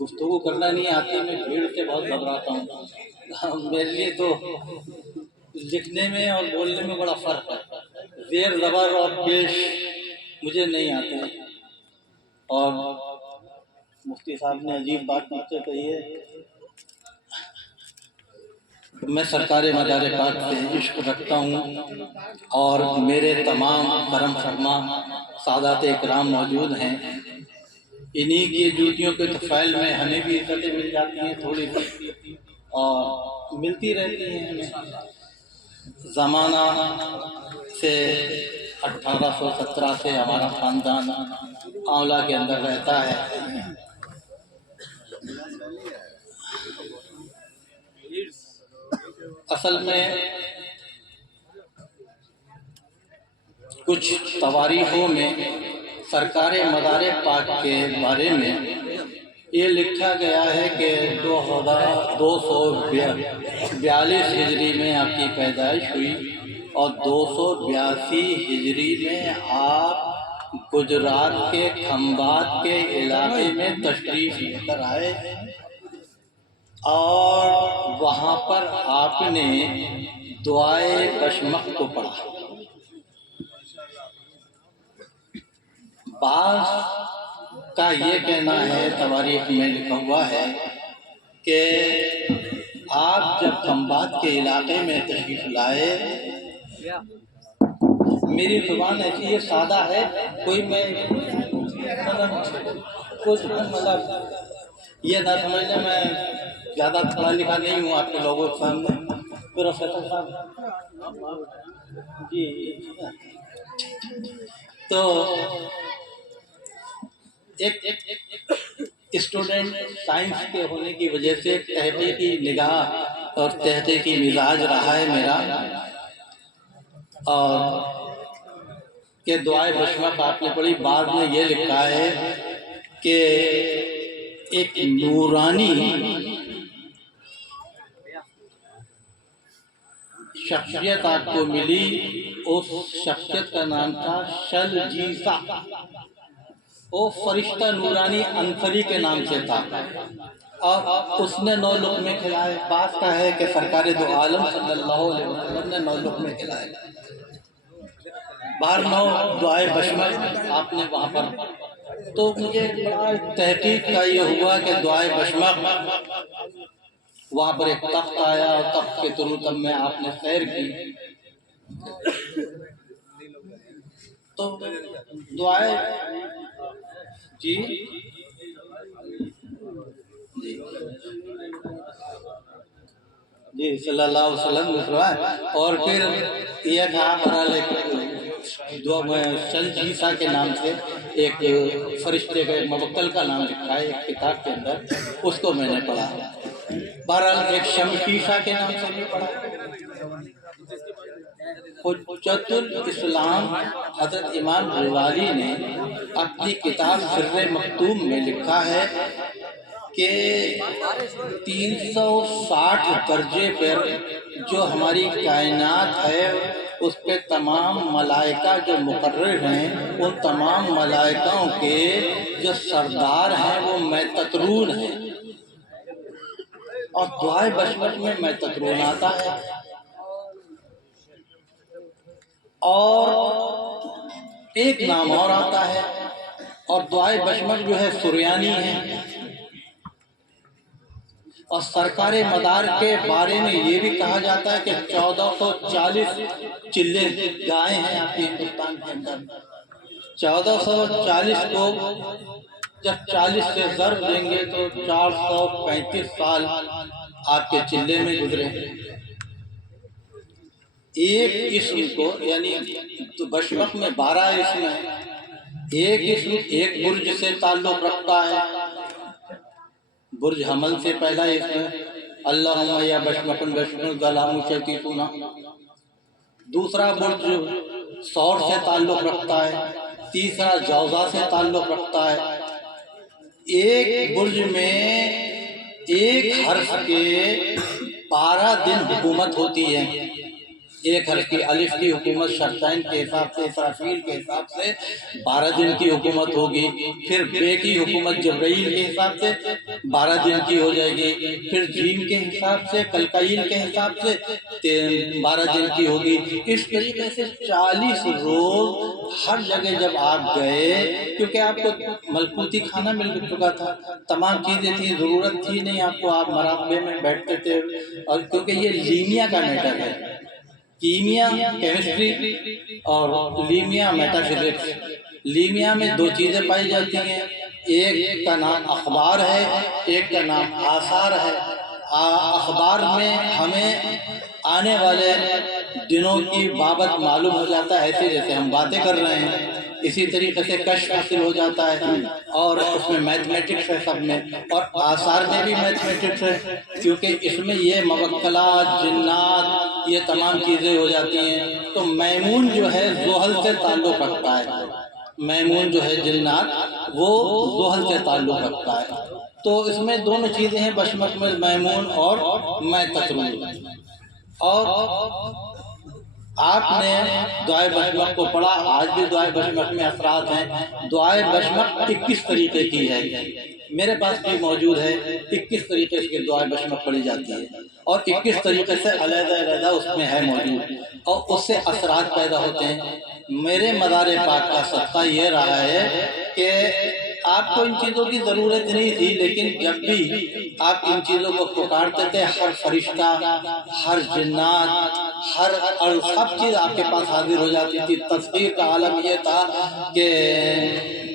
گفتگو کرنا نہیں آتی، میں بھیڑ سے بہت گھبراتا ہوں۔ میرے لیے تو لکھنے میں اور بولنے میں بڑا فرق ہے، زیر زبر اور پیش مجھے نہیں آتے۔ اور مفتی صاحب نے عجیب بات مجھ سے کہی ہے، میں سرکار مدار پاک سے عشق رکھتا ہوں، اور میرے تمام کرم فرما سادات اکرام موجود ہیں، انہی کی جوتیوں کے طفیل میں ہمیں بھی عزتیں مل جاتی ہیں تھوڑی سی، اور ملتی رہتی ہیں ہمیں۔ زمانہ سے 1817 سے ہمارا خاندان آولا کے اندر رہتا ہے۔ اصل میں کچھ تواریخوں میں سرکار مدار پاک کے بارے میں یہ لکھا گیا ہے کہ 2242 ہجری میں آپ کی پیدائش ہوئی، اور 282 ہجری میں آپ گجرات کے کھمبات کے علاقے میں تشریف لے کر آئے، اور وہاں پر آپ نے دعائے بشمق کو پڑھا۔ بعض کا یہ کہنا ہے، تواریخ میں لکھا ہوا ہے کہ آپ جب کھمبات کے علاقے میں تشریف لائے، میری زبان ایسی یہ سادہ ہے، کوئی میں کچھ مطلب یہ نہ سمجھنا میں زیادہ پڑھا لکھا نہیں ہوں آپ کے لوگوں کے سامنے۔ پروفیسر صاحب جی، تو ایک اسٹوڈنٹ سائنس کے ہونے کی وجہ سے تحقیقی نگاہ اور تحقیقی مزاج رہا ہے میرا، اور کہ دعائے بشمق آپ نے پڑھی۔ بعد میں یہ لکھا ہے کہ ایک نورانی شخصیت آپ کو ملی، اس شخصیت کا نام تھا شلجیسا، وہ فرشتہ نورانی انصری کے نام سے تھا، اور اس نے 9 لقمے کھلائے۔ بعض کا ہے کہ سرکار دو عالم صلی اللہ علیہ وسلم نے 9 لقمے کھلائے۔ باہر 9 دعائے بشمق آپ نے وہاں پر، تو مجھے بڑا تحقیق کا یہ ہوا کہ دعائے بشمق وہاں پر ایک تخت آیا، اور تخت کے تھرو تب میں آپ نے سیر کی، تو دعائے جی جی جی صلی اللہ علیہ وسلم، اور پھر یہ کہا شلجیسا کے نام سے ایک فرشتے کا موکل کا نام لکھا ہے ایک کتاب کے اندر، اس کو میں نے پڑھا۔ بہرحال ایک شمشیسا کے نام سے بھی پڑھا۔ حجت الاسلام حضرت امام غزالی نے اپنی کتاب سر مکتوم میں لکھا ہے کہ 360 درجے پر جو ہماری کائنات ہے، اس پہ تمام ملائکہ جو مقرر ہیں، ان تمام ملائکوں کے جو سردار ہیں وہ میتترون ہیں، اور دعائے بشمق میں میتترون آتا ہے، اور ایک نام اور آتا ہے، اور دعائے بشمق جو ہے سریانی ہے۔ اور سرکار مدار کے بارے میں یہ بھی کہا جاتا ہے کہ 1440 چلے گائے ہیں آپ کے ہندوستان کے اندر۔ 1440 کو جب 40 سے ضرب دیں گے تو 435 سال آپ کے چلے میں گزرے۔ ایک اسم کو، یعنی تو بشمق میں 12 اسم ہیں، ایک اسم ایک برج سے تعلق رکھتا ہے۔ برج حمل سے پہلا اسم ہے اللہم یا بشمقن بشمقن ظلام شیطیتونا۔ دوسرا برج سور سے تعلق رکھتا ہے، تیسرا جوزہ سے تعلق رکھتا ہے۔ ایک برج میں ایک حرف کے 12 دن حکومت ہوتی ہے، ایک حرف کی الف کی حکومت شرطین کے حساب سے اسرافیل کے حساب سے 12 دن کی حکومت ہوگی، پھر بے کی حکومت جبرائیل کے حساب سے 12 دن کی ہو جائے گی، پھر جیم کے حساب سے کلکائیل کے حساب سے 12 دن کی ہوگی۔ اس طریقے سے 40 روز ہر جگہ جب آپ گئے، کیونکہ آپ کو ملکوتی کھانا مل چکا تھا، تمام چیزیں تھیں، ضرورت تھی نہیں آپ کو، آپ مراقبے میں بیٹھتے تھے، اور کیونکہ یہ لیمیا کا میٹر ہے، کیمیا کیمسٹری اور لیمیا میٹا فزکس۔ لیمیا میں 2 چیزیں پائی جاتی ہیں، ایک کا نام اخبار ہے، ایک کا نام آثار ہے۔ اخبار میں ہمیں آنے والے دنوں کی بابت معلوم ہو جاتا ہے، ایسے جیسے ہم باتیں کر رہے ہیں، اسی طریقے سے کشف حاصل ہو جاتا ہے، اور اس میں میتھمیٹکس ہے سب میں، اور آثار میں بھی میتھمیٹکس ہے، کیونکہ اس میں یہ موکلات، جنات، یہ تمام چیزیں ہو جاتی ہیں۔ تو میمون جو ہے زحل سے تعلق رکھتا ہے، میمون جو ہے جنات وہ زحل سے تعلق رکھتا ہے۔ تو اس میں دونوں چیزیں ہیں، بشمش میمون اور میں تطرون۔ اور آپ نے دعائے بشمش کو پڑھا، آج بھی دعائے بشمش میں اثرات ہیں۔ دعائے بشمش 21 طریقے کی ہے، میرے پاس بھی موجود ہے، 21 طریقے سے دعائے بشمش پڑھی جاتی ہے، اور 21 طریقے سے علیحدہ علیحدہ اس میں ہے موجود، اور اس سے اثرات پیدا ہوتے ہیں۔ میرے مدار پاک کا صدقہ یہ رہا ہے کہ آپ کو ان چیزوں کی ضرورت نہیں تھی، لیکن جب بھی آپ ان چیزوں کو پکارتے تھے، ہر فرشتہ، ہر جنات، سب چیز آپ کے پاس حاضر ہو جاتی تھی۔ تسخیر کا عالم یہ تھا کہ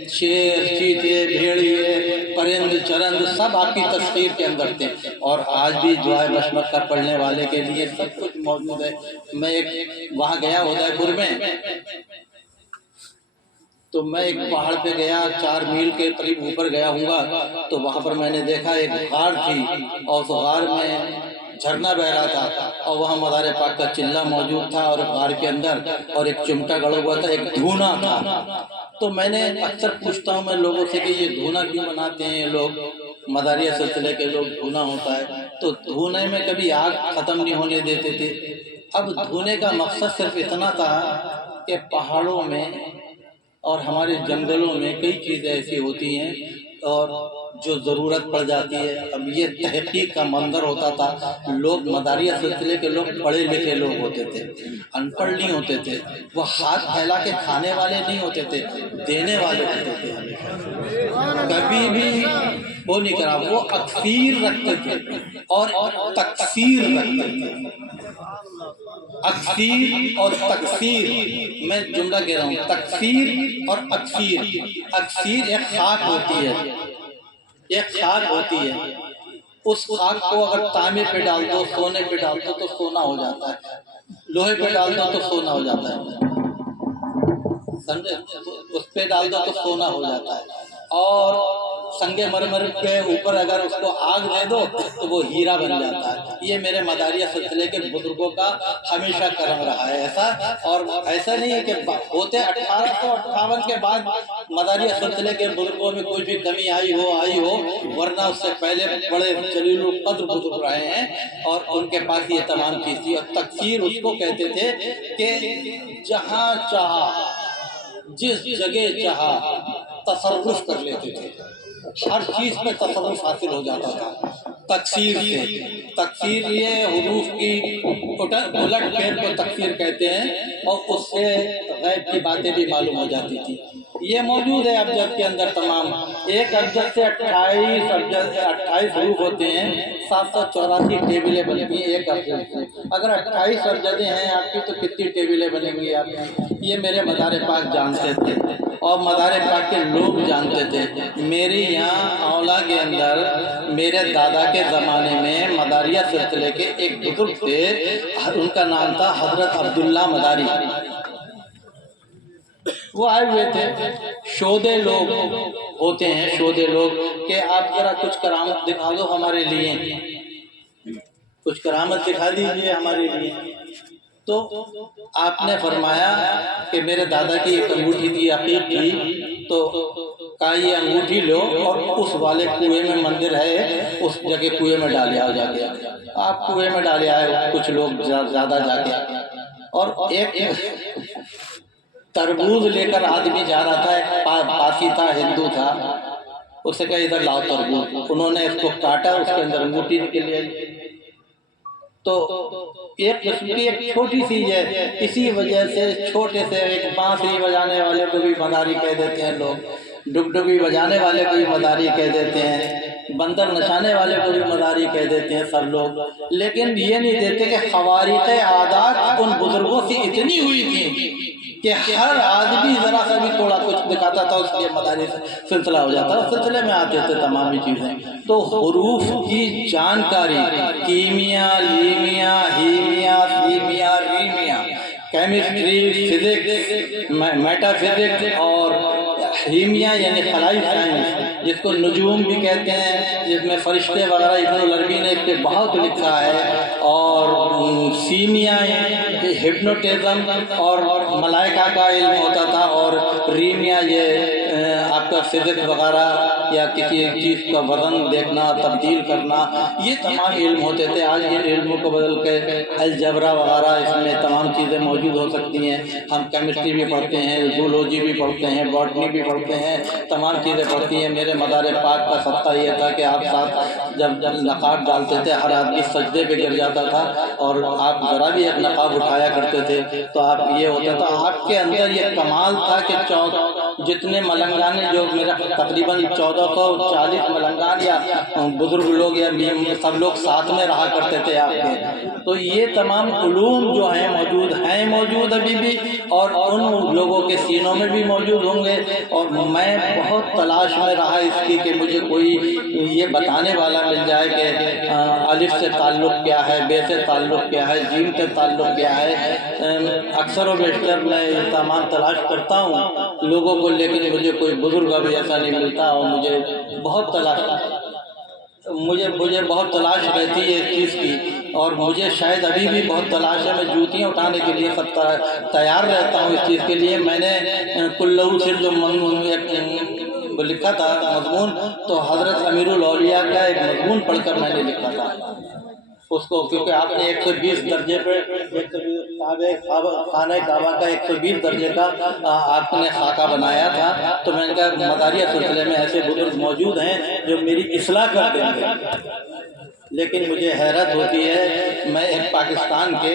شیر، چیتے، بھیڑیے، پرند چرند سب آپ کی تسخیر کے اندر تھے، اور آج بھی دعائے بشمش کا پڑھنے والے کے لیے سب کچھ موجود ہے۔ میں وہاں گیا ادے پور میں، تو میں ایک پہاڑ پہ گیا، 4 میل کے قریب اوپر گیا ہوں گا، تو وہاں پر میں نے دیکھا ایک غار تھی، اور اس غار میں جھرنا بہ رہا تھا، اور وہاں مدار پاک کا چلہ موجود تھا، اور غار کے اندر اور ایک چمٹا گڑا ہوا تھا، ایک دھونا تھا۔ تو میں نے اکثر پوچھتا ہوں میں لوگوں سے کہ یہ دھونا کیوں بناتے ہیں لوگ، مداریہ سلسلے کے لوگ، دھونا ہوتا ہے، تو دھونے میں کبھی آگ ختم نہیں ہونے دیتے تھے۔ اب دھونے کا مقصد صرف اتنا تھا کہ پہاڑوں میں اور ہمارے جنگلوں میں کئی چیزیں ایسی ہوتی ہیں اور جو ضرورت پڑ جاتی ہے۔ اب یہ تحقیق کا منظر ہوتا تھا، لوگ مداریہ سلسلے کے لوگ پڑھے لکھے لوگ ہوتے تھے، ان پڑھ نہیں ہوتے تھے، وہ ہاتھ پھیلا کے کھانے والے نہیں ہوتے تھے، دینے والے ہوتے تھے، کبھی بھی وہ نہیں کرا، وہ اکثیر رکھتے تھے اور تکثیر رکھتے تھے۔ اکثیر اور تکثیر، میں جملہ کہہ رہا ہوں، تکثیر اور اکثیر۔ اکثیر ایک خاک ہوتی ہے، ایک خاک ہوتی ہے، اس خاک کو اگر تانبے پہ ڈال دو، سونے پہ ڈال دو تو سونا ہو جاتا ہے، لوہے پہ ڈال دو تو سونا ہو جاتا ہے، سمجھے، اس پہ ڈال دو تو سونا ہو جاتا ہے، اور سنگ مرمر کے اوپر اگر اس کو آگ دے دو تو وہ ہیرا بن جاتا ہے۔ یہ میرے مداریہ سلسلے کے بزرگوں کا ہمیشہ کرم رہا ہے ایسا، اور ایسا نہیں ہے کہ ہوتے 1858 کے بعد مداریہ سلسلے کے بزرگوں میں کوئی بھی کمی آئی ہو، ورنہ اس سے پہلے بڑے جلیل القدر بزرگ رہے ہیں، اور ان کے پاس یہ تمام چیز تھی۔ اور تکثیر اس کو کہتے تھے کہ جہاں چاہا، جس جگہ چاہا تصرف کر لیتے تھے، ہر چیز پہ تصرف حاصل ہو جاتا تھا تکثیر سے۔ تکثیر یہ حروف کی الٹ پھیر کو تکثیر کہتے ہیں، اور اس سے غیب کی باتیں بھی معلوم ہو جاتی تھی۔ یہ موجود ہے ابجد کے اندر تمام، ایک ابجد سے 28 حروف ہوتے ہیں، 784 ٹیبلیں بنتی ہیں ایک ابجد سے۔ اگر 28 ابجدیں ہیں آپ کی تو کتنی ٹیبلیں بنیں گی آپ کی؟ یہ میرے مدار پاک جانتے تھے، اور مدار پاک کے لوگ جانتے تھے۔ میرے یہاں اولا کے اندر میرے دادا کے زمانے میں مداریہ سلسلے کے ایک بزرگ تھے، ان کا نام تھا حضرت عبداللہ مداری، وہ آئے ہوئے تھے۔ شودے لوگ ہوتے ہیں، شودے لوگ، کہ آپ ذرا کچھ کرامت دکھا دو ہمارے لیے، کچھ کرامت دکھا دیجیے ہمارے لیے۔ تو آپ نے فرمایا کہ میرے دادا کی ایک انگوٹھی تھی، عقیق کی، تو کہا یہ انگوٹھی لو اور اس والے کنویں میں مندر ہے، اس جگہ کنویں میں ڈالے آؤ جا کے۔ آپ کنویں میں ڈالے آئے، کچھ لوگ زیادہ جا کے، اور ایک تربوز لے کر آدمی جا رہا تھا، ایک پارسی تھا، ہندو تھا، اسے کہا ادھر لاؤ تربوز، انہوں نے اس کو کاٹا، اس کے اندر انگوٹھی نکل آئی۔ تو ایک قسم کی ایک چھوٹی سی ہے، اسی وجہ سے چھوٹے سے ایک بانسری بجانے والے کو بھی مداری کہہ دیتے ہیں لوگ، ڈگڈگی بجانے والے کو بھی مداری کہہ دیتے ہیں، بندر نچانے والے کو بھی مداری کہہ دیتے ہیں سب لوگ، لیکن یہ نہیں دیتے کہ خوارق عادات ان بزرگوں سے اتنی ہوئی تھی کہ ہر آدمی ذرا سا بھی تھوڑا کچھ دکھاتا تھا اس لیے مداری سلسلہ ہو جاتا، اس سلسلے میں آتے تھے تمام ہی چیزیں۔ تو حروف کی جانکاری، کیمیا، لیمیا، ہیمیا، سیمیا، ریمیا، کیمسٹری، فزکس، میٹا فزکس، اور ہیمیا یعنی خلائی سائنس جس کو نجوم بھی کہتے ہیں، جس میں فرشتے وغیرہ، ابن العربی نے اس پہ بہت لکھا ہے، اور سیمیا ہپنوٹزم اور ملائکہ کا علم ہوتا تھا، اور ریمیا یہ آپ کا فزکس وغیرہ یا کسی ایک چیز کا وزن دیکھنا، تبدیل کرنا، یہ تمام علم ہوتے تھے۔ آج ان علموں کو بدل کے الجبرا وغیرہ اس میں تمام چیزیں موجود ہو سکتی ہیں۔ ہم کیمسٹری بھی پڑھتے ہیں، زولوجی بھی پڑھتے ہیں، باٹنی بھی پڑھتے ہیں، تمام چیزیں پڑھتی ہیں۔ میرے مدار پاک کا صدقہ یہ تھا کہ آپ ساتھ جب نقاب ڈالتے تھے ہر آدمی سجدے پہ گر جاتا تھا، اور آپ ذرا بھی ایک نقاب اٹھایا کرتے تھے تو آپ یہ ہوتا تھا، آپ کے اندر یہ کمال تھا کہ جتنے ملنگانے، جو میرا تقریباً 1440 ملنگان یا بزرگ لوگ یا سب لوگ ساتھ میں رہا کرتے تھے آپ کے، تو یہ تمام علوم جو ہیں موجود ابھی بھی، اور ان لوگوں کے سینوں میں بھی موجود ہوں گے۔ اور میں بہت تلاش میں رہا اس کی کہ مجھے کوئی یہ بتانے والا مل جائے کہ الف سے تعلق کیا ہے، بے سے تعلق کیا ہے، جیم سے تعلق کیا ہے۔ اکثر و بیشتر میں تمام تلاش کرتا ہوں لوگوں کو، لیکن مجھے کوئی بزرگ ابھی ایسا نہیں ملتا، اور مجھے بہت تلاش رہتی ہے اس چیز کی، اور مجھے شاید ابھی بھی بہت تلاش ہے۔ میں جوتیاں اٹھانے کے لیے سب تیار رہتا ہوں اس چیز کے لیے۔ میں نے کلو سر جو لکھا تھا مضمون، تو حضرت امیر الاولیاء کا ایک مضمون پڑھ کر میں نے لکھا تھا اس کو، کیونکہ آپ نے 120 درجے پہ خانہ کعبہ کا 120 درجے کا آپ نے خاکہ بنایا تھا، تو میں نے کہا مداریہ سلسلے میں ایسے بزرگ موجود ہیں جو میری اصلاح کر دیں گے۔ لیکن مجھے حیرت ہوتی ہے، میں ایک پاکستان کے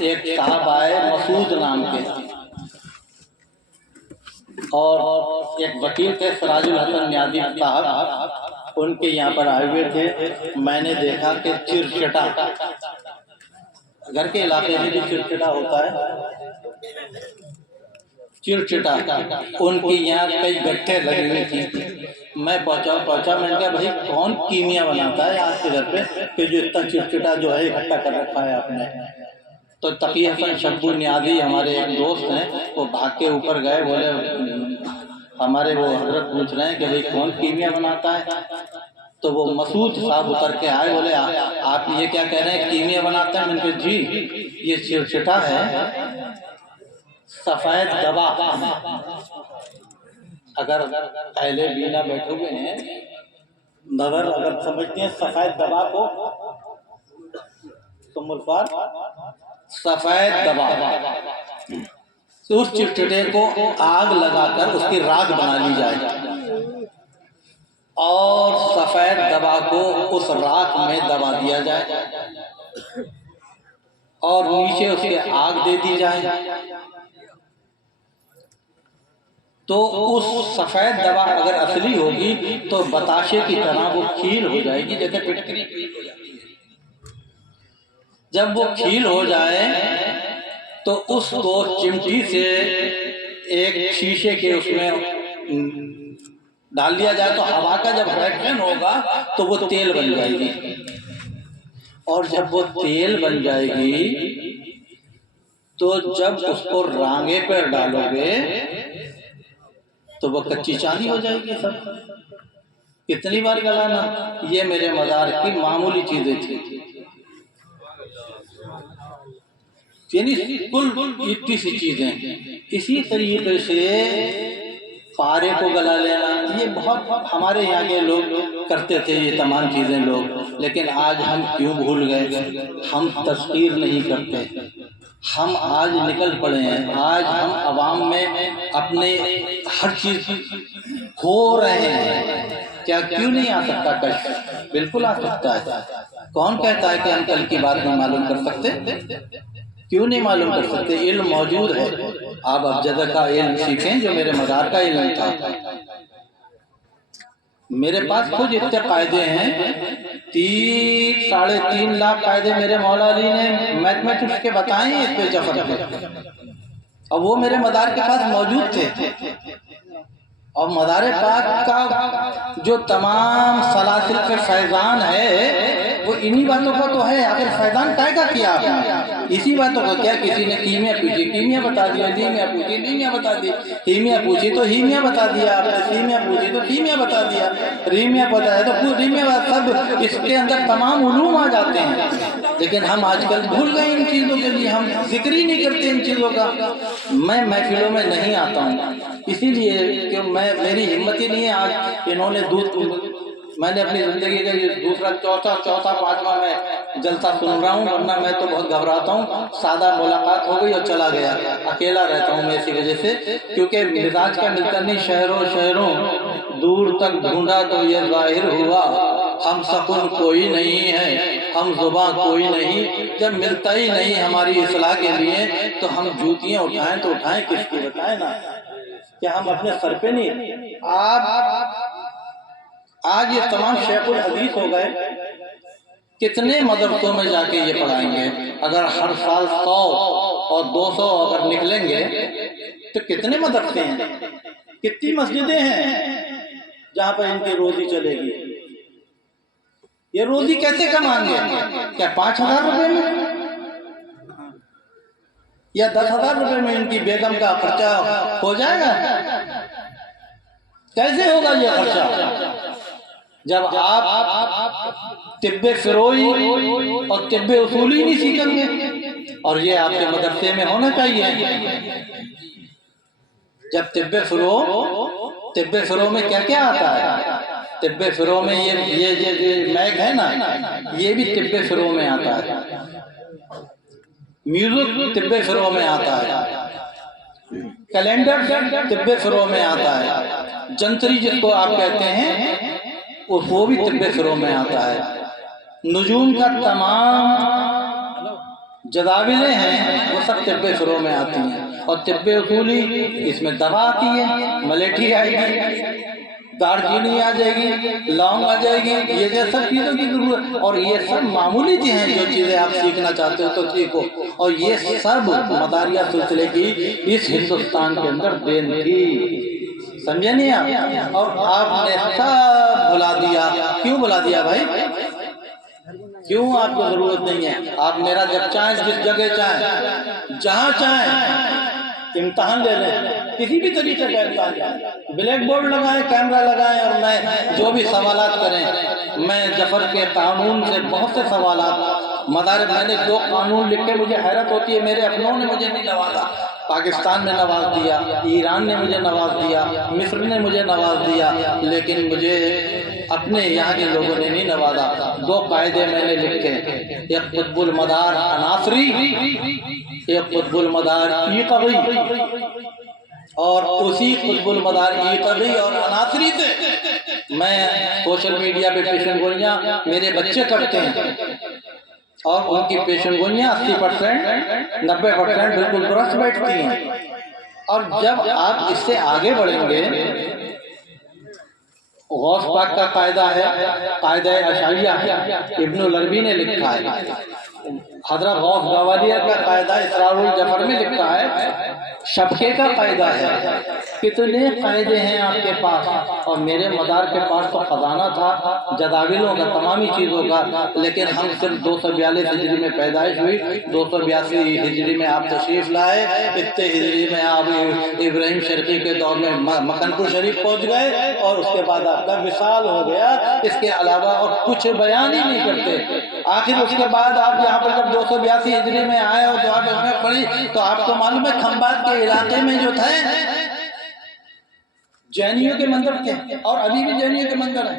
ایک صاحب آئے مسعود نام کے، اور ایک وکیل تھے سراج الحسن نیازی صاحب، ان کے یہاں پر آئے ہوئے تھے۔ میں نے دیکھا کہ چرچٹا، گھر کے علاقے میں بھی چرچٹا ہوتا ہے، چرچٹا ان کی یہاں کئی گٹھے لگی ہوئی تھی۔ میں پہنچا، میں نے کہا بھائی کون کیمیا بناتا ہے آپ کے گھر پہ کہ جو اتنا چرچٹا جو ہے اکٹھا کر رکھا ہے آپ نے؟ تو تقی حسن شبو نیازی ہمارے ایک دوست ہیں، وہ بھاگ کے اوپر گئے، بولے ہمارے وہ حضرت پوچھ رہے ہیں کہ بھئی کون کیمیا بناتا ہے؟ تو وہ مسعود صاحب اتر کے آئے، بولے آپ یہ کیا کہہ رہے ہیں کیمیا بناتا ہے؟ میں نے کہا جی یہ چرچٹا ہے، سفید دبا۔ اگر اہل بینا بیٹھے ہوئے ہیں، نظر اگر سمجھتے ہیں سفید دبا کو، تو ملفار سفید دبا، تو اس چرچٹے کو آگ لگا کر اس کی راکھ بنا لی جائے، اور سفید دبا کو اس راکھ میں دبا دیا جائے، اور نیچے اس کے آگ دے دی جائے، تو اس سفید دوا اگر اصلی ہوگی تو بتاشے کی طرح وہ کھیل ہو جائے گی، جیسے پٹکری کھیل ہو جاتی ہے۔ جب وہ کھیل ہو جائے تو اس کو چمٹی سے ایک شیشے کے اس میں ڈال دیا جائے، تو ہوا کا جب ریکشن ہوگا تو وہ تیل بن جائے گی، اور جب وہ تیل بن جائے گی تو جب اس کو رانگے پر ڈالو گے تو وہ کچی چاندی ہو جائے گی۔ سب کتنی بار گلانا، یہ میرے مزار کی معمولی چیزیں تھیں، یعنی کل اتنی سی چیزیں۔ اسی طریقے سے پارے کو گلا لینا، یہ بہت ہمارے یہاں کے لوگ کرتے تھے یہ تمام چیزیں لوگ، لیکن آج ہم کیوں بھول گئے؟ ہم تذکیر نہیں کرتے، ہم آج نکل پڑے ہیں، آج ہم عوام میں اپنے ہر چیز کھو رہے ہیں۔ کیا کیوں نہیں آ سکتا کشف؟ بالکل آ سکتا ہے۔ کون کہتا ہے کہ ہم کل کی بات نہیں معلوم کر سکتے؟ کیوں نہیں معلوم کر سکتے؟ علم موجود ہے۔ آپ ابجدہ کا علم سیکھیں جو میرے مدار کا علم تھا۔ میرے پاس خود اتنے قاعدے ہیں، 3.5 لاکھ قاعدے میرے مولا علی نے میتھمیٹکس کے بتائے ہیں اس پہ جفر کے، اور وہ میرے مدار کے پاس موجود تھے۔ اور مدار پاک کا جو تمام سلاسل کے فیضان ہے وہ انہی باتوں کا تو ہے۔ اگر فیضان طے کا کیا اسی باتوں کا کیا؟ کسی نے کیمیا پوچھی، کیمیا بتا دیا، لیمیا پوچھی، لیمیا بتا دیا، ہیمیا پوچھی تو ہیمیا بتا دیا، سیمیا پوچھی تو سیمیا بتا دیا، ریمیا بتایا تو ریمیا، سب اس کے اندر تمام علوم آ جاتے ہیں۔ لیکن ہم آج کل بھول گئے ان چیزوں کے لیے، ہم ذکر ہی نہیں کرتے ان چیزوں کا۔ میں محفلوں میں نہیں آتا ہوں اسی لیے کہ میری ہمت ہی نہیں ہے۔ آج انہوں نے میں نے اپنی زندگی کا یہ دوسرا چوتھا پانچواں میں جلسہ سن رہا ہوں، ورنہ میں تو بہت گھبراتا ہوں۔ سادہ ملاقات ہو گئی اور چلا گیا، اکیلا رہتا ہوں میں اسی وجہ سے، کیونکہ مزاج کا ملتا نہیں۔ شہروں دور تک ڈھونڈا تو یہ ظاہر ہوا، ہم سکون کوئی نہیں ہے، ہم زباں کوئی نہیں۔ جب ملتا ہی نہیں ہماری اصلاح کے لیے تو ہم جوتیاں اٹھائیں تو اٹھائیں کس کی؟ بتائیں نا، کیا ہم اپنے سر پہ نہیں؟ آج یہ تمام شیخ الحدیث ہو گئے، کتنے مدرسوں میں جا کے یہ پڑھائیں گے؟ اگر ہر سال 100 اور 200 اگر نکلیں گے تو کتنے مدرسے ہیں، کتنی مسجدیں ہیں جہاں پر ان کی روزی چلے گی؟ یہ روزی کیسے کمائیں گے؟ کیا 5,000 روپے میں یا 10,000 روپے میں ان کی بیگم کا خرچہ ہو جائے گا؟ کیسے ہوگا یہ خرچہ جب آپ طب فروعی اور طب اصولی نہیں سیکھیں گے؟ اور یہ آپ کے مدرسے میں ہونا چاہیے۔ جب طب فروع میں کیا کیا آتا ہے؟ طب فروع میں یہ میگ ہے نا، یہ بھی طب فروع میں آتا ہے۔ میوزک طب فروع میں آتا ہے، کیلنڈر طب فروع میں آتا ہے، جنتری جس کو آپ کہتے ہیں وہ بھی طب فروع میں آتا ہے۔ نجوم کا تمام جداولیں ہیں وہ سب طب فروع میں آتی ہیں۔ اور طب اصولی اس میں دوا آتی ہے، ملیٹھی آئے گی، دار چینی آ جائے گی، لونگ آ جائے گی، یہ سب چیزوں کی ضرورت، اور یہ سب معمولی سی ہیں جو چیزیں آپ سیکھنا چاہتے ہو تو سیکھو۔ اور یہ سب مداریہ سلسلے کی اس ہندوستان کے اندر دین تھی، سمجھے نہیں آپ؟ اور آپ نے سب بلا دیا۔ کیوں بلا دیا بھائی؟ کیوں آپ کو ضرورت نہیں ہے؟ آپ میرا جب چاہیں جس جگہ چاہیں جہاں چاہیں امتحان لے لیں، کسی بھی طریقے کا امتحان لیں، بلیک بورڈ لگائیں، کیمرہ لگائیں، اور میں جو بھی سوالات کریں، میں جفر کے قانون سے بہت سے سوالات میں نے 2 قانون لکھے، مجھے حیرت ہوتی ہے میرے اپنوں نے مجھے نہیں نوازا۔ پاکستان نے نواز دیا، ایران نے مجھے نواز دیا، مصر نے مجھے نواز دیا، لیکن مجھے اپنے یہاں کے لوگوں نے نہیں نوازا۔ 2 قاعدے میں نے لکھے، ایک قطب المدار عناصری، ایک قطب المدار ایقظی، اور اسی قطب المدار ایقظی اور عناصری سے میں سوشل میڈیا پہ پیشن گوئیاں میرے بچے کرتے ہیں، اور ان کی پیشن گوئیاں 80% 90% بالکل درست بیٹھتی ہیں۔ اور جب آپ اس سے آگے بڑھیں گے، غوث پاک کا قاعدہ ہے، قاعدہ اشعریہ ہے، ابن العربی نے لکھا ہے۔ حضرت غوث گوالیار کا قاعدہ اسرار الجفر میں لکھا ہے، شبکے کا قاعدہ ہے۔ کتنے قاعدے ہیں آپ کے پاس، اور میرے مدار کے پاس تو خزانہ تھا جداولوں کا، تمامی چیزوں کا، لیکن ہم صرف 242 ہجری میں پیدائش ہوئی، 282 ہجری میں آپ تشریف لائے، 3 ہجری میں آپ ابراہیم شرقی کے دور میں مکن پور شریف پہنچ گئے، اور اس کے بعد آپ کا وصال ہو گیا۔ اس کے علاوہ اور کچھ بیان ہی نہیں کرتے۔ آخر اس کے بعد آپ یہاں پر جب 282 ہجری میں آئے اور جو آپ اس میں پڑھی تو آپ کو معلوم ہے کھمبات کے علاقے میں جو تھے جینیوں کے مندر تھے، اور ابھی بھی جینیوں کے مندر ہیں۔